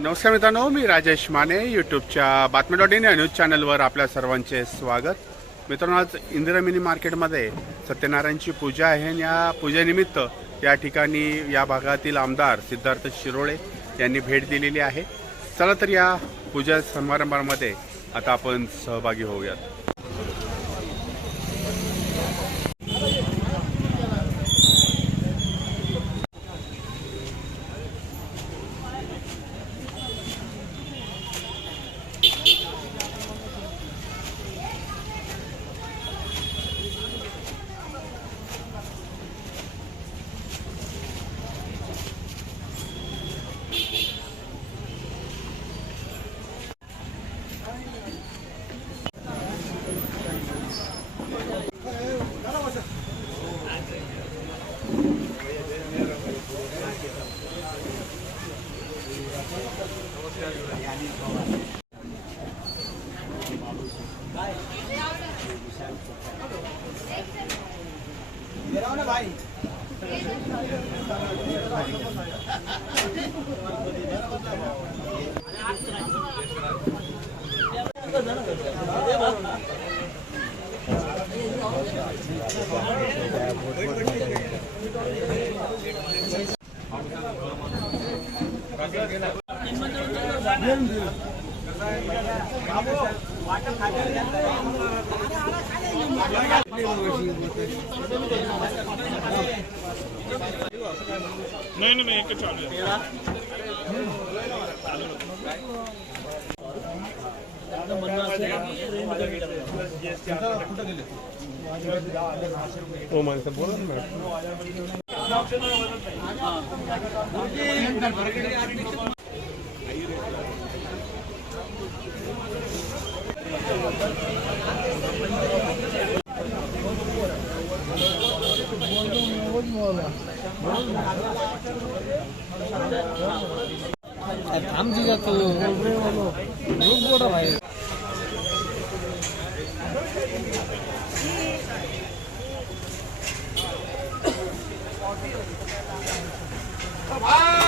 नमस्कार मित्रांनो मी राजेश माने यूट्यूबच्या बातमी डॉट इन या न्यूज चॅनलवर आपल्या सर्वांचे स्वागत. मित्रांनो आज इंदिरामिनी मार्केटमध्ये सत्यनारायणची पूजा आहे आणि या पूजेनिमित्त या ठिकाणी या भागातील आमदार सिद्धार्थ शिरोळे यांनी भेट दिलेली आहे. चला तर या पूजा समारंभामध्ये आता आपण सहभागी होऊयात. వాటర్ नाही नाही नाही एकच चालू आहे. हो माणसं बोला ना थांबती থামছি যাচ্ছে ভাই Come on!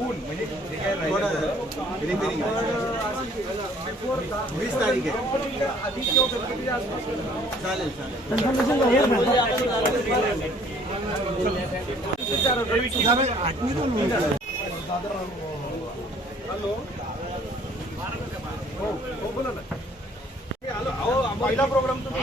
होऊन म्हणजे जे काय राहिलं थोडं रिपेरिंग वीस तारीख आहे. चालेल चालेल. पहिला प्रोग्राम तुम्ही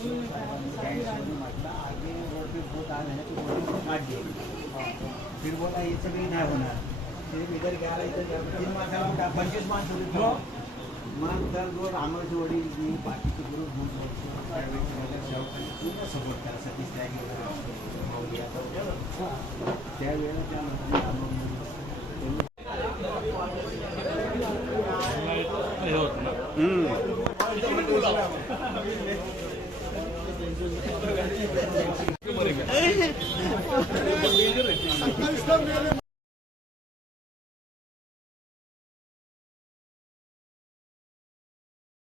आगे रोड पे बहुत आ तो काट दिए फिर बोला ये सगळी नाही होणार फिर इधर गेला इधर तीन माणसाला पंचवीस माणसं मग तर जो रामाचे वडील मी बाकीचे ग्रुप दोन मला पूर्ण सपोर्ट करा सतीश त्यागी वगैरे त्यावेळेला त्या लोकांनी Başkan verelim.